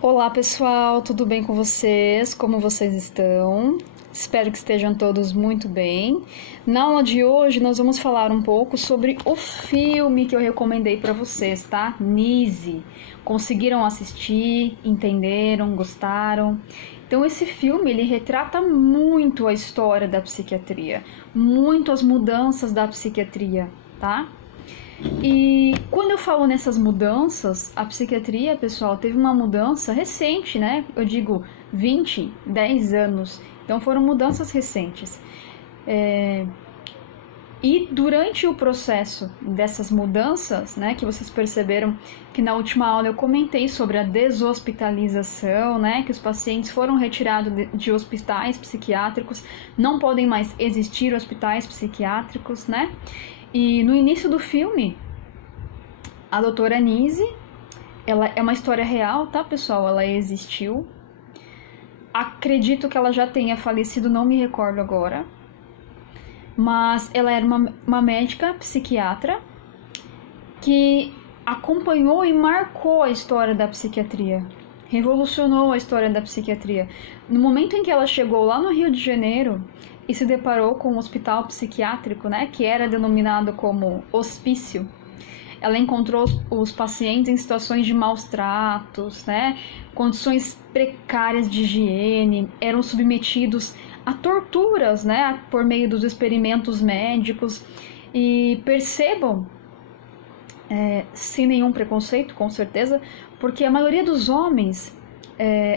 Olá pessoal, tudo bem com vocês? Como vocês estão? Espero que estejam todos muito bem. Na aula de hoje nós vamos falar um pouco sobre o filme que eu recomendei para vocês, tá? Nise. Conseguiram assistir? Entenderam? Gostaram? Então esse filme ele retrata muito a história da psiquiatria, muito as mudanças da psiquiatria, tá? E quando eu falo nessas mudanças, a psiquiatria, pessoal, teve uma mudança recente, né? Eu digo 20, 10 anos. Então foram mudanças recentes. E durante o processo dessas mudanças, né, que vocês perceberam que na última aula eu comentei sobre a deshospitalização, né, que os pacientes foram retirados de hospitais psiquiátricos, não podem mais existir hospitais psiquiátricos, né? E no início do filme, a doutora Nise, ela é uma história real, tá, pessoal? Ela existiu. Acredito que ela já tenha falecido, não me recordo agora. Mas ela era uma médica psiquiatra que acompanhou e marcou a história da psiquiatria. Revolucionou a história da psiquiatria. No momento em que ela chegou lá no Rio de Janeiro e se deparou com um hospital psiquiátrico, né, que era denominado como hospício, ela encontrou os pacientes em situações de maus tratos, né, condições precárias de higiene, eram submetidos a torturas, né, por meio dos experimentos médicos. E percebam, sem nenhum preconceito, com certeza, porque a maioria dos homens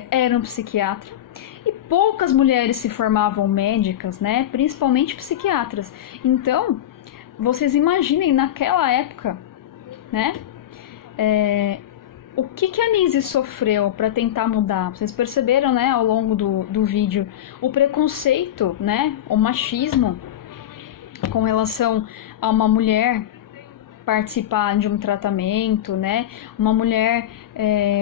eram psiquiatras e poucas mulheres se formavam médicas, né, principalmente psiquiatras. Então, vocês imaginem naquela época, né, o que a Nise sofreu para tentar mudar. Vocês perceberam, né, ao longo do vídeo, o preconceito, né, o machismo com relação a uma mulher participar de um tratamento, né, uma mulher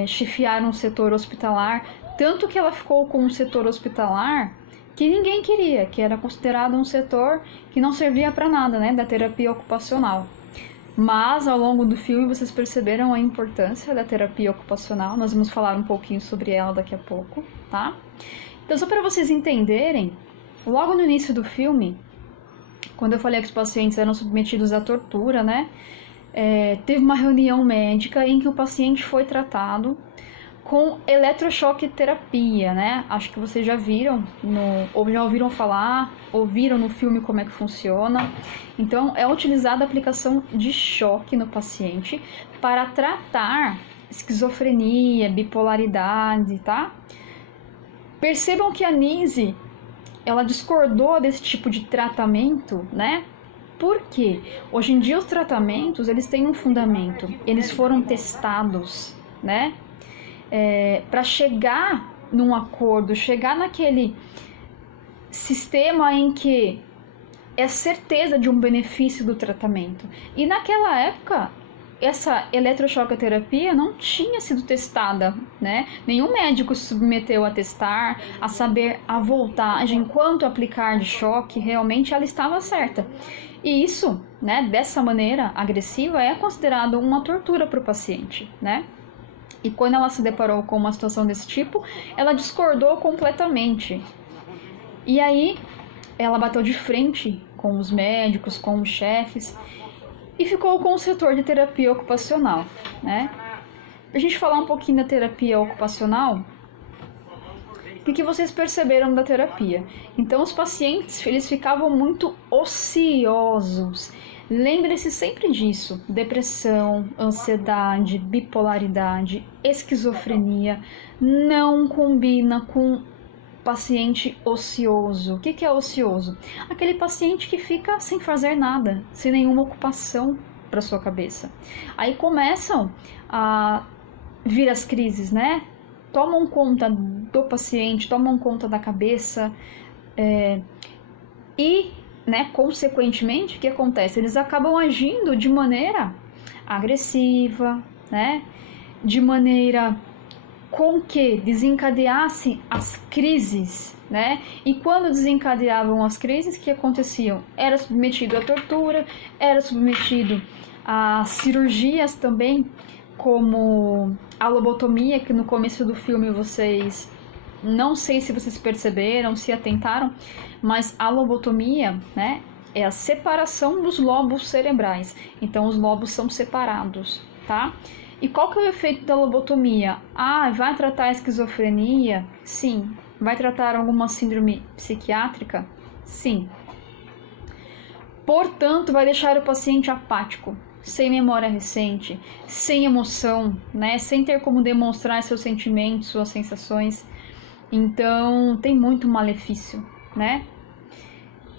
chefiar um setor hospitalar, tanto que ela ficou com um setor hospitalar que ninguém queria, que era considerado um setor que não servia para nada, né, da terapia ocupacional. Mas ao longo do filme vocês perceberam a importância da terapia ocupacional. Nós vamos falar um pouquinho sobre ela daqui a pouco, tá? Então, só para vocês entenderem, logo no início do filme, quando eu falei que os pacientes eram submetidos à tortura, né, teve uma reunião médica em que o paciente foi tratado com eletrochoque terapia, né? Acho que vocês já viram, ou já ouviram falar, ouviram no filme como é que funciona. Então, é utilizada a aplicação de choque no paciente para tratar esquizofrenia, bipolaridade, tá? Percebam que a Nise, ela discordou desse tipo de tratamento, né? Por quê? Hoje em dia os tratamentos, eles têm um fundamento, eles foram testados, né? Para chegar num acordo, chegar naquele sistema em que é certeza de um benefício do tratamento. E naquela época, essa eletrochocoterapia não tinha sido testada, né? Nenhum médico se submeteu a testar, a saber a voltagem, quanto aplicar de choque, realmente ela estava certa. E isso, né, dessa maneira agressiva, é considerado uma tortura para o paciente, né? E quando ela se deparou com uma situação desse tipo, ela discordou completamente. E aí, ela bateu de frente com os médicos, com os chefes, e ficou com o setor de terapia ocupacional, né? Pra gente falar um pouquinho da terapia ocupacional, o que vocês perceberam da terapia? Então, os pacientes, eles ficavam muito ociosos. Lembre-se sempre disso: depressão, ansiedade, bipolaridade, esquizofrenia não combina com paciente ocioso. O que é ocioso? Aquele paciente que fica sem fazer nada, sem nenhuma ocupação para sua cabeça. Aí começam a vir as crises, né? Tomam conta do paciente, tomam conta da cabeça e, né, consequentemente, o que acontece? Eles acabam agindo de maneira agressiva, né? De maneira com que desencadeassem as crises, né? E quando desencadeavam as crises, o que aconteciam? Era submetido à tortura, era submetido a cirurgias também como a lobotomia, que no começo do filme vocês, não sei se vocês perceberam, se atentaram, mas a lobotomia, né, é a separação dos lobos cerebrais. Então os lobos são separados, tá? E qual que é o efeito da lobotomia? Ah, vai tratar a esquizofrenia? Sim. Vai tratar alguma síndrome psiquiátrica? Sim. Portanto, vai deixar o paciente apático, sem memória recente, sem emoção, né? Sem ter como demonstrar seus sentimentos, suas sensações. Então, tem muito malefício, né?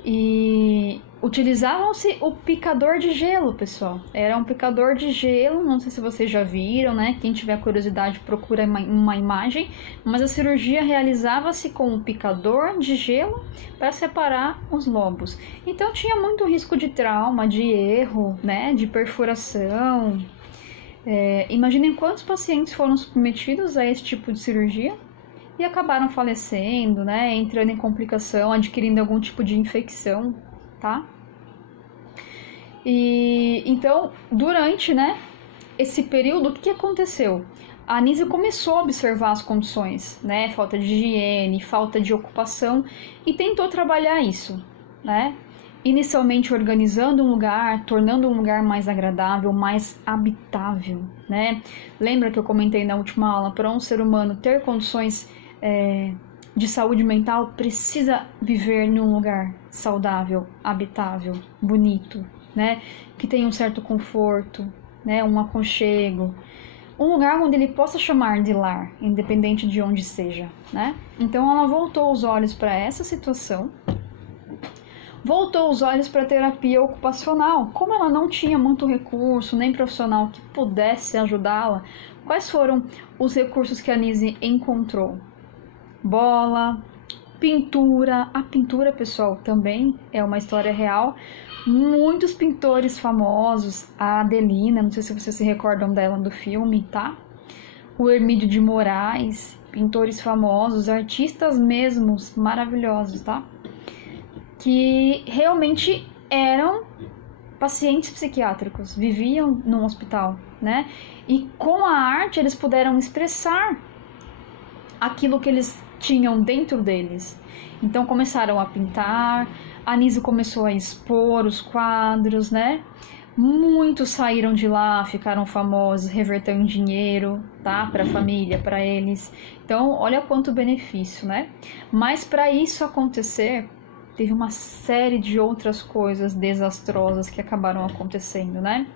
E utilizavam-se o picador de gelo, pessoal. Era um picador de gelo, não sei se vocês já viram, né? Quem tiver curiosidade procura uma imagem. Mas a cirurgia realizava-se com um picador de gelo para separar os lobos. Então tinha muito risco de trauma, de erro, né? De perfuração. Imaginem quantos pacientes foram submetidos a esse tipo de cirurgia e acabaram falecendo, né? Entrando em complicação, adquirindo algum tipo de infecção, tá? E então, durante, né, esse período, o que aconteceu? A Anísia começou a observar as condições, né? Falta de higiene, falta de ocupação, e tentou trabalhar isso, né? Inicialmente organizando um lugar, tornando um lugar mais agradável, mais habitável, né? Lembra que eu comentei na última aula, para um ser humano ter condições de saúde mental, precisa viver num lugar saudável, habitável, bonito, né? Que tenha um certo conforto, né? Um aconchego, um lugar onde ele possa chamar de lar, independente de onde seja, né? Então ela voltou os olhos para essa situação, voltou os olhos para a terapia ocupacional. Como ela não tinha muito recurso, nem profissional que pudesse ajudá-la, quais foram os recursos que a Anísia encontrou? Bola, pintura. A pintura, pessoal, também é uma história real. Muitos pintores famosos, a Adelina, não sei se vocês se recordam dela do filme, tá? O Hermídio de Moraes, pintores famosos, artistas mesmos, maravilhosos, tá? Que realmente eram pacientes psiquiátricos, viviam num hospital, né? E com a arte eles puderam expressar aquilo que eles tinham dentro deles. Então começaram a pintar, a Anísia começou a expor os quadros, né? Muitos saíram de lá, ficaram famosos, reverteram dinheiro, tá? Para a família, para eles. Então, olha quanto benefício, né? Mas para isso acontecer, teve uma série de outras coisas desastrosas que acabaram acontecendo, né?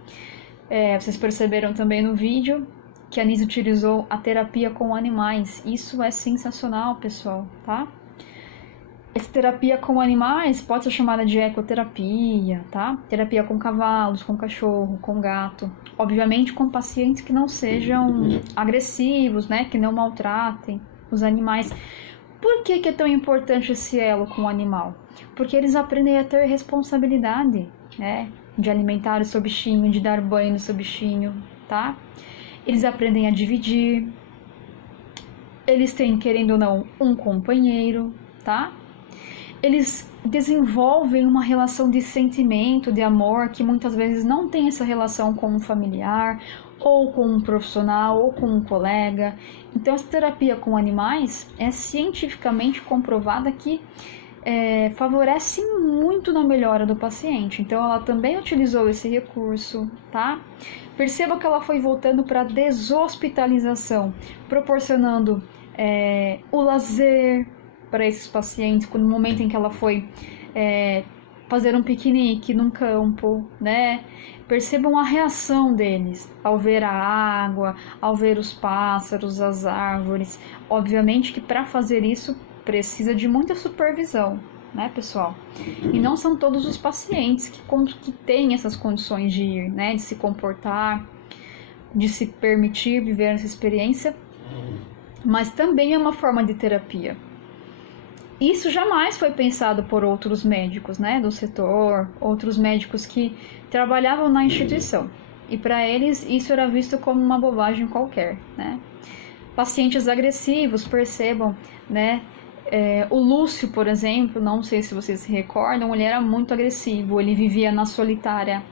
Vocês perceberam também no vídeo que a Anísia utilizou a terapia com animais. Isso é sensacional, pessoal, tá? Essa terapia com animais pode ser chamada de ecoterapia, tá? Terapia com cavalos, com cachorro, com gato. Obviamente com pacientes que não sejam agressivos, né? Que não maltratem os animais. Por que é tão importante esse elo com o animal? Porque eles aprendem a ter responsabilidade, né? De alimentar o seu bichinho, de dar banho no seu bichinho, tá? Eles aprendem a dividir. Eles têm, querendo ou não, um companheiro, tá? Eles desenvolvem uma relação de sentimento, de amor, que muitas vezes não tem essa relação com um familiar, ou com um profissional, ou com um colega. Então, essa terapia com animais é cientificamente comprovada que favorece muito na melhora do paciente. Então, ela também utilizou esse recurso, tá? Perceba que ela foi voltando para a deshospitalização, proporcionando o lazer para esses pacientes, no momento em que ela foi fazer um piquenique num campo, né? Percebam a reação deles ao ver a água, ao ver os pássaros, as árvores. Obviamente que para fazer isso precisa de muita supervisão, né, pessoal? E não são todos os pacientes que têm essas condições de ir, né, de se comportar, de se permitir viver essa experiência, mas também é uma forma de terapia. Isso jamais foi pensado por outros médicos, né, do setor, outros médicos que trabalhavam na instituição. E para eles isso era visto como uma bobagem qualquer, né? Pacientes agressivos, percebam, né? O Lúcio, por exemplo, não sei se vocês se recordam, ele era muito agressivo, ele vivia na solitária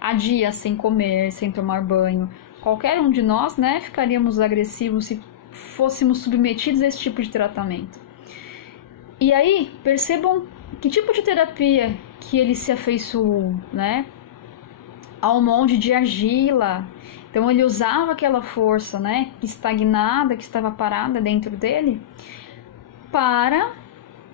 há dias sem comer, sem tomar banho, Qualquer um de nós, né, ficaríamos agressivos se fôssemos submetidos a esse tipo de tratamento. E aí, percebam que tipo de terapia que ele se afeiçoou, né? Ao molde de argila. Então ele usava aquela força, né, estagnada, que estava parada dentro dele, para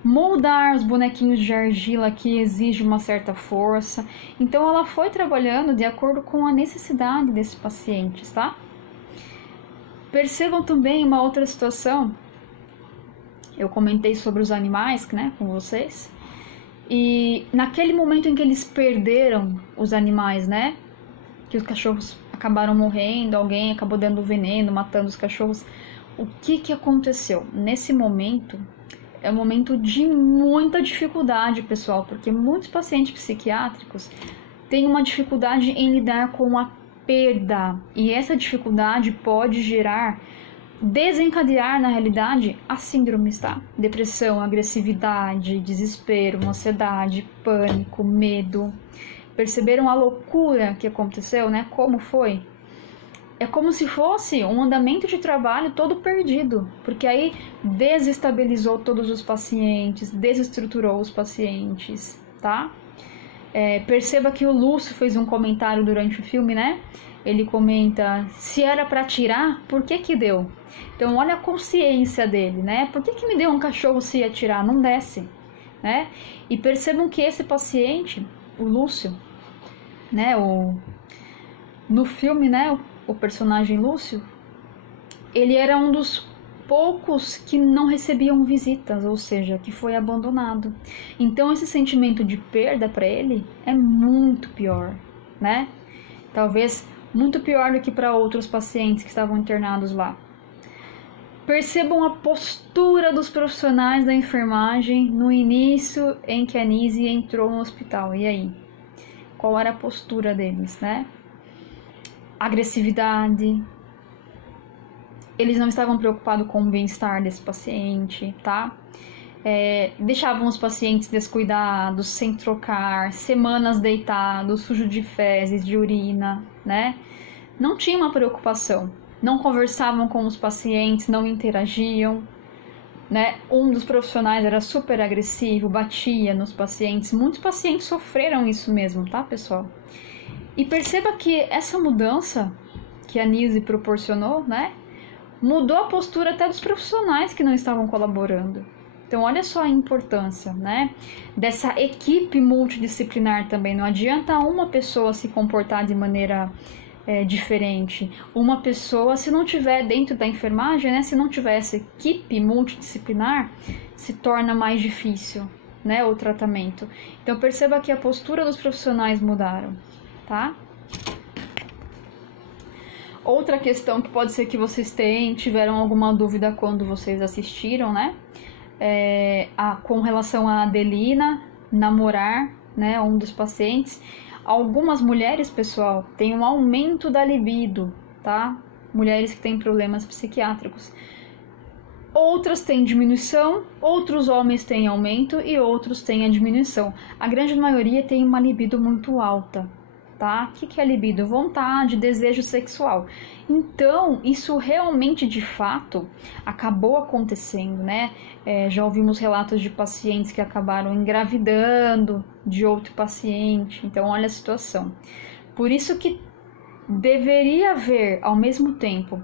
moldar os bonequinhos de argila que exigem uma certa força. Então ela foi trabalhando de acordo com a necessidade desses pacientes, tá? Percebam também uma outra situação. Eu comentei sobre os animais, né, com vocês. E naquele momento em que eles perderam os animais, né, que os cachorros acabaram morrendo, alguém acabou dando veneno, matando os cachorros, o que aconteceu? Nesse momento, é um momento de muita dificuldade, pessoal, porque muitos pacientes psiquiátricos têm uma dificuldade em lidar com a perda, e essa dificuldade pode desencadear, na realidade, as síndromes, tá? Depressão, agressividade, desespero, ansiedade, pânico, medo. Perceberam a loucura que aconteceu, né? Como foi? É como se fosse um andamento de trabalho todo perdido, porque aí desestabilizou todos os pacientes, desestruturou os pacientes, tá? Perceba que o Lúcio fez um comentário durante o filme, né? Ele comenta, se era para tirar, por que deu? Então olha a consciência dele, né? Por que me deu um cachorro se ia tirar? Não desce, né? E percebam que esse paciente, o Lúcio, né? No filme, né? O personagem Lúcio, ele era um dos poucos que não recebiam visitas, ou seja, que foi abandonado. Então esse sentimento de perda para ele é muito pior, né? Talvez muito pior do que para outros pacientes que estavam internados lá. Percebam a postura dos profissionais da enfermagem no início em que a Nise entrou no hospital. E aí? Qual era a postura deles, né? Agressividade. Eles não estavam preocupados com o bem-estar desse paciente, tá? Deixavam os pacientes descuidados, sem trocar, semanas deitados, sujo de fezes, de urina, né? Não tinha uma preocupação, não conversavam com os pacientes, não interagiam, né? Um dos profissionais era super agressivo, batia nos pacientes. Muitos pacientes sofreram isso mesmo, tá, pessoal? E perceba que essa mudança que a Nise proporcionou, né? Mudou a postura até dos profissionais que não estavam colaborando. Então, olha só a importância, né, dessa equipe multidisciplinar também. Não adianta uma pessoa se comportar de maneira diferente. Uma pessoa, se não tiver dentro da enfermagem, né, se não tiver essa equipe multidisciplinar, se torna mais difícil, né, o tratamento. Então, perceba que a postura dos profissionais mudaram, tá? Outra questão que pode ser que vocês tiveram alguma dúvida quando vocês assistiram, né? Com relação a Adelina namorar, né, um dos pacientes. Algumas mulheres, pessoal, têm um aumento da libido, tá? Mulheres que têm problemas psiquiátricos. Outras têm diminuição, outros homens têm aumento e outros têm a diminuição. A grande maioria tem uma libido muito alta, tá? O que é libido? Vontade, desejo sexual. Então, isso realmente, de fato, acabou acontecendo, né? Já ouvimos relatos de pacientes que acabaram engravidando de outro paciente. Então, olha a situação. Por isso que deveria haver, ao mesmo tempo,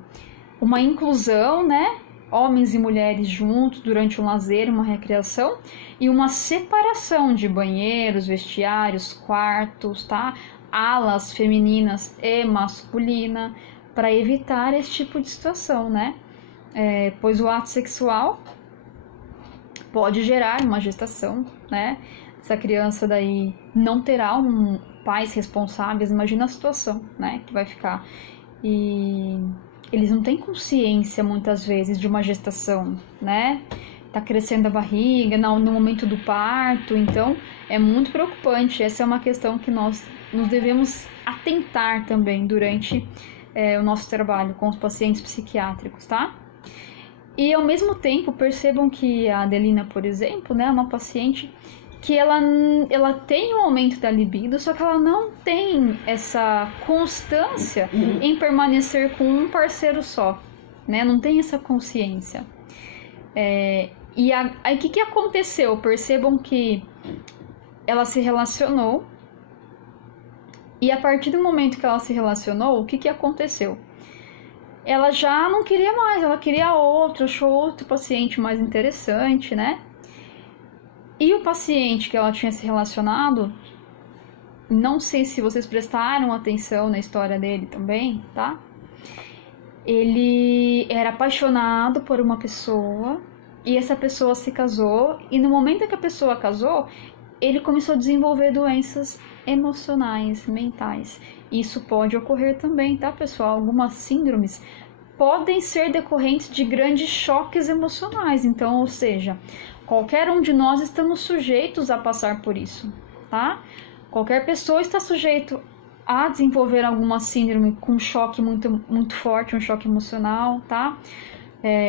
uma inclusão, né? Homens e mulheres juntos durante um lazer, uma recreação, e uma separação de banheiros, vestiários, quartos, tá? Alas femininas e masculina, para evitar esse tipo de situação, né? Pois o ato sexual pode gerar uma gestação, né? Essa criança daí não terá pais responsáveis, imagina a situação, né? Que vai ficar. E eles não têm consciência, muitas vezes, de uma gestação, né? Tá crescendo a barriga no momento do parto, então é muito preocupante. Essa é uma questão que nós nos devemos atentar também durante o nosso trabalho com os pacientes psiquiátricos, tá? E ao mesmo tempo percebam que a Adelina, por exemplo, né, é uma paciente que ela tem um aumento da libido, só que ela não tem essa constância em permanecer com um parceiro só, né? Não tem essa consciência. E aí o que aconteceu? Percebam que ela se relacionou, e a partir do momento que ela se relacionou, o que aconteceu? Ela já não queria mais, ela queria outro, achou outro paciente mais interessante, né? E o paciente que ela tinha se relacionado, não sei se vocês prestaram atenção na história dele também, tá? Ele era apaixonado por uma pessoa, e essa pessoa se casou, e no momento que a pessoa casou, ele começou a desenvolver doenças emocionais, mentais. Isso pode ocorrer também, tá, pessoal? Algumas síndromes podem ser decorrentes de grandes choques emocionais. Então, ou seja, qualquer um de nós estamos sujeitos a passar por isso, tá? Qualquer pessoa está sujeito a desenvolver alguma síndrome com um choque muito forte, um choque emocional, tá?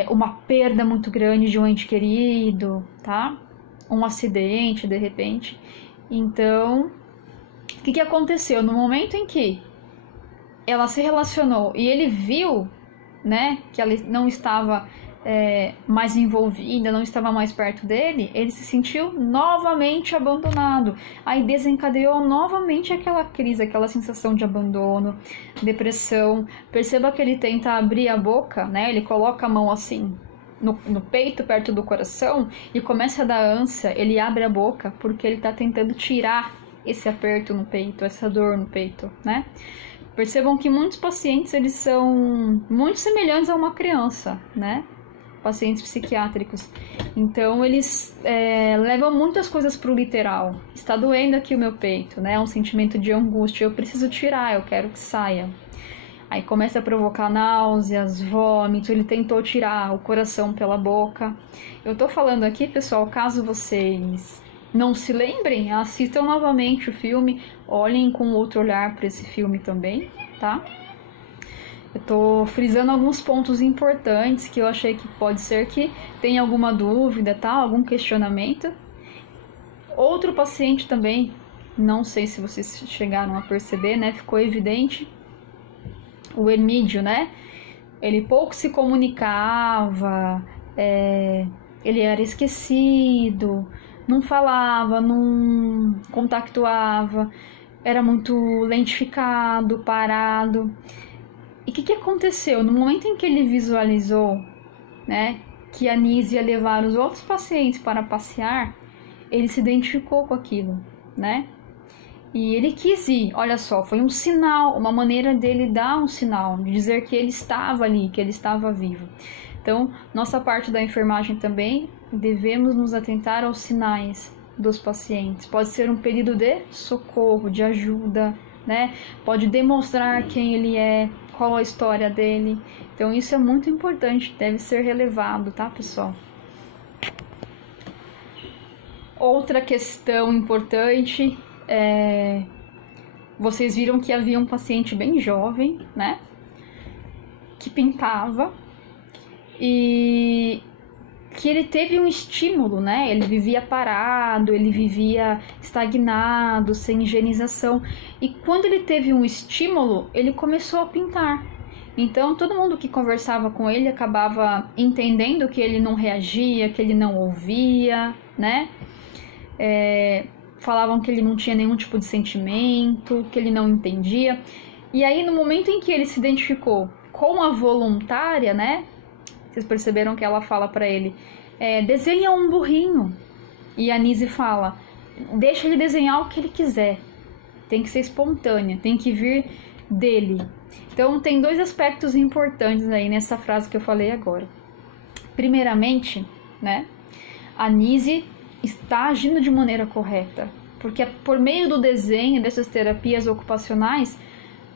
Uma perda muito grande de um ente querido, tá? Um acidente, de repente. Então, o que aconteceu? No momento em que ela se relacionou e ele viu, né, que ela não estava mais envolvida, não estava mais perto dele, ele se sentiu novamente abandonado. Aí desencadeou novamente aquela crise, aquela sensação de abandono, depressão. Perceba que ele tenta abrir a boca, né? Ele coloca a mão assim no peito, perto do coração, e começa a dar ânsia. Ele abre a boca porque ele está tentando tirar esse aperto no peito, essa dor no peito, né? Percebam que muitos pacientes, eles são muito semelhantes a uma criança, né? Pacientes psiquiátricos. Então, eles levam muitas coisas para o literal. Está doendo aqui o meu peito, né? É um sentimento de angústia. Eu preciso tirar, eu quero que saia. Aí começa a provocar náuseas, vômito. Ele tentou tirar o coração pela boca. Eu tô falando aqui, pessoal, caso vocês não se lembrem, assistam novamente o filme. Olhem com outro olhar para esse filme também, tá? Eu tô frisando alguns pontos importantes que eu achei que pode ser que tenha alguma dúvida, tá? Algum questionamento. Outro paciente também, não sei se vocês chegaram a perceber, né? Ficou evidente. O Hermídio, né? Ele pouco se comunicava, ele era esquecido, não falava, não compactuava, era muito lentificado, parado. E o que aconteceu? No momento em que ele visualizou, né, que a Anise ia levar os outros pacientes para passear, ele se identificou com aquilo, né? E ele quis ir, olha só, foi um sinal, uma maneira dele dar um sinal, de dizer que ele estava ali, que ele estava vivo. Então, nossa parte da enfermagem também, devemos nos atentar aos sinais dos pacientes. Pode ser um pedido de socorro, de ajuda, né? Pode demonstrar quem ele é, qual a história dele. Então, isso é muito importante, deve ser relevado, tá, pessoal? Outra questão importante vocês viram que havia um paciente bem jovem, né, que pintava, e que ele teve um estímulo, né, ele vivia parado, ele vivia estagnado, sem higienização, e quando ele teve um estímulo, ele começou a pintar. Então, todo mundo que conversava com ele acabava entendendo que ele não reagia, que ele não ouvia, né, falavam que ele não tinha nenhum tipo de sentimento, que ele não entendia. E aí, no momento em que ele se identificou com a voluntária, né? Vocês perceberam que ela fala para ele, desenha um burrinho. E a Anise fala, deixa ele desenhar o que ele quiser. Tem que ser espontânea, tem que vir dele. Então, tem dois aspectos importantes aí nessa frase que eu falei agora. Primeiramente, né? A Anise está agindo de maneira correta, porque por meio do desenho dessas terapias ocupacionais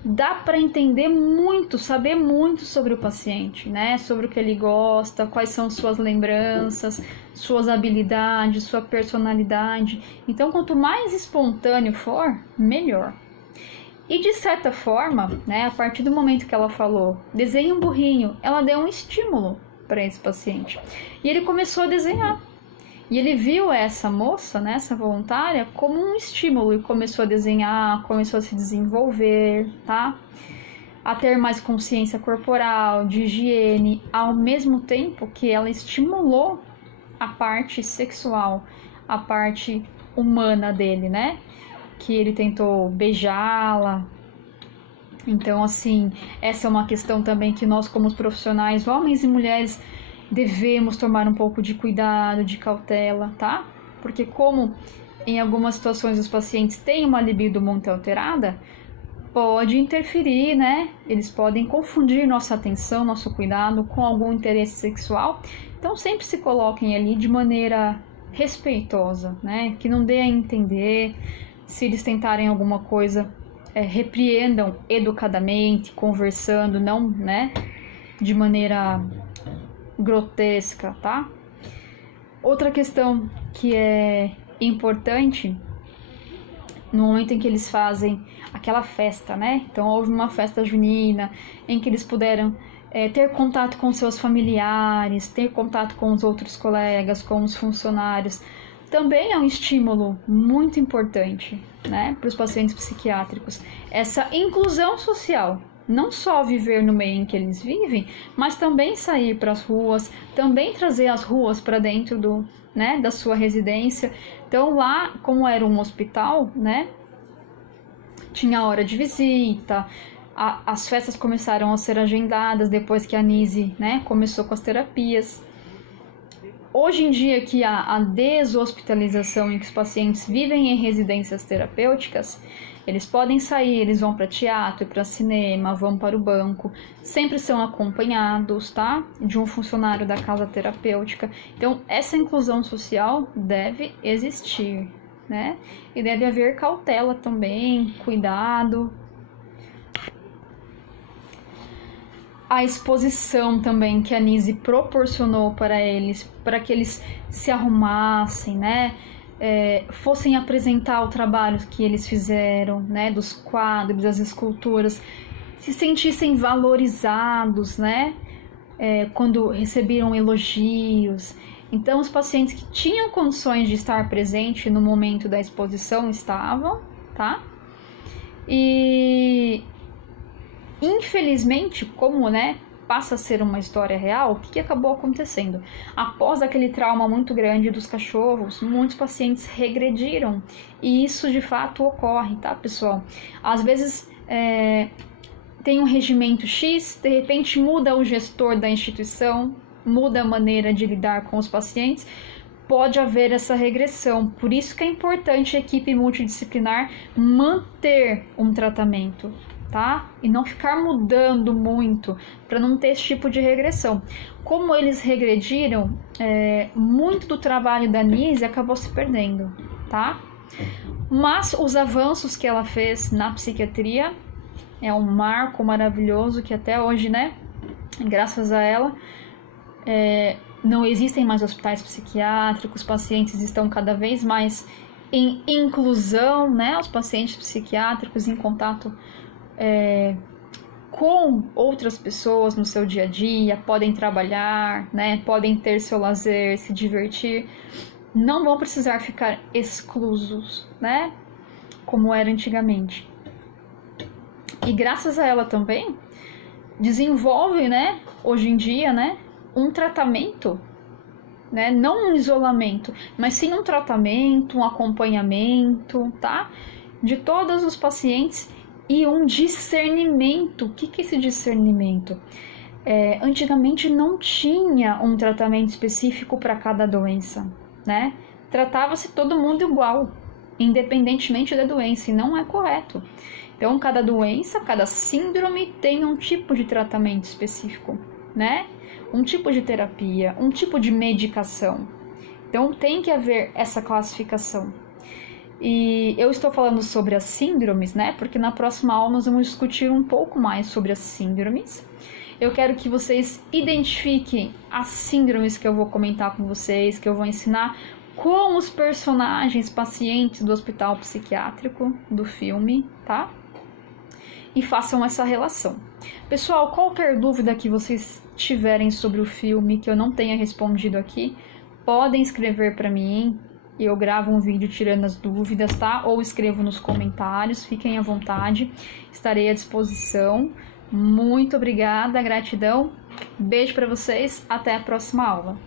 dá para entender muito, saber muito sobre o paciente, né? Sobre o que ele gosta, quais são suas lembranças, suas habilidades, sua personalidade. Então, quanto mais espontâneo for, melhor. E de certa forma, né, a partir do momento que ela falou, desenhe um burrinho, ela deu um estímulo para esse paciente. E ele começou a desenhar. E ele viu essa moça, né, essa voluntária, como um estímulo e começou a desenhar, começou a se desenvolver, tá? A ter mais consciência corporal, de higiene, ao mesmo tempo que ela estimulou a parte sexual, a parte humana dele, né? Que ele tentou beijá-la. Então, assim, essa é uma questão também que nós, como profissionais, homens e mulheres, devemos tomar um pouco de cuidado, de cautela, tá? Porque como em algumas situações os pacientes têm uma libido muito alterada, pode interferir, né? Eles podem confundir nossa atenção, nosso cuidado com algum interesse sexual. Então sempre se coloquem ali de maneira respeitosa, né? Que não dê a entender. Se eles tentarem alguma coisa, repreendam educadamente, conversando, não, né? De maneira grotesca, tá? Outra questão que é importante, no momento em que eles fazem aquela festa, né? Então houve uma festa junina em que eles puderam ter contato com seus familiares, ter contato com os outros colegas, com os funcionários. Também é um estímulo muito importante, né, para os pacientes psiquiátricos. Essa inclusão social, não só viver no meio em que eles vivem, mas também sair para as ruas, também trazer as ruas para dentro da sua residência. Então lá, como era um hospital, né, tinha hora de visita, as festas começaram a ser agendadas depois que a Anise, né, começou com as terapias. Hoje em dia que a deshospitalização em que os pacientes vivem em residências terapêuticas, eles podem sair, eles vão para teatro, para cinema, vão para o banco, sempre são acompanhados, tá? De um funcionário da casa terapêutica. Então, essa inclusão social deve existir, né? E deve haver cautela também, cuidado. A exposição também que a Anise proporcionou para eles, para que eles se arrumassem, né? Fossem apresentar o trabalho que eles fizeram, né? Dos quadros, das esculturas, se sentissem valorizados, né? Quando receberam elogios. Então, os pacientes que tinham condições de estar presente no momento da exposição estavam, tá? E infelizmente, como, né, passa a ser uma história real, o que acabou acontecendo? Após aquele trauma muito grande dos cachorros, muitos pacientes regrediram. E isso de fato ocorre, tá, pessoal? Às vezes tem um regimento X, de repente muda o gestor da instituição, muda a maneira de lidar com os pacientes, pode haver essa regressão. Por isso que é importante a equipe multidisciplinar manter um tratamento, tá? E não ficar mudando muito, para não ter esse tipo de regressão. Como eles regrediram, muito do trabalho da Anise acabou se perdendo, tá? Mas os avanços que ela fez na psiquiatria é um marco maravilhoso que até hoje, né, graças a ela, não existem mais hospitais psiquiátricos, os pacientes estão cada vez mais em inclusão, né, os pacientes psiquiátricos em contato com outras pessoas no seu dia a dia, podem trabalhar, né, podem ter seu lazer, se divertir, não vão precisar ficar exclusos, né, como era antigamente. E graças a ela também desenvolve, né, hoje em dia, né, um tratamento, né, não um isolamento, mas sim um tratamento, um acompanhamento, tá, de todos os pacientes. E um discernimento. O que é esse discernimento? Antigamente não tinha um tratamento específico para cada doença, né? Tratava-se todo mundo igual, independentemente da doença, e não é correto. Então, cada doença, cada síndrome tem um tipo de tratamento específico, né? Um tipo de terapia, um tipo de medicação. Então, tem que haver essa classificação. E eu estou falando sobre as síndromes, né? Porque na próxima aula nós vamos discutir um pouco mais sobre as síndromes. Eu quero que vocês identifiquem as síndromes que eu vou comentar com vocês, que eu vou ensinar com os personagens pacientes do hospital psiquiátrico do filme, tá? E façam essa relação. Pessoal, qualquer dúvida que vocês tiverem sobre o filme que eu não tenha respondido aqui, podem escrever para mim, eu gravo um vídeo tirando as dúvidas, tá? Ou escrevo nos comentários, fiquem à vontade, estarei à disposição. Muito obrigada, gratidão, beijo para vocês, até a próxima aula.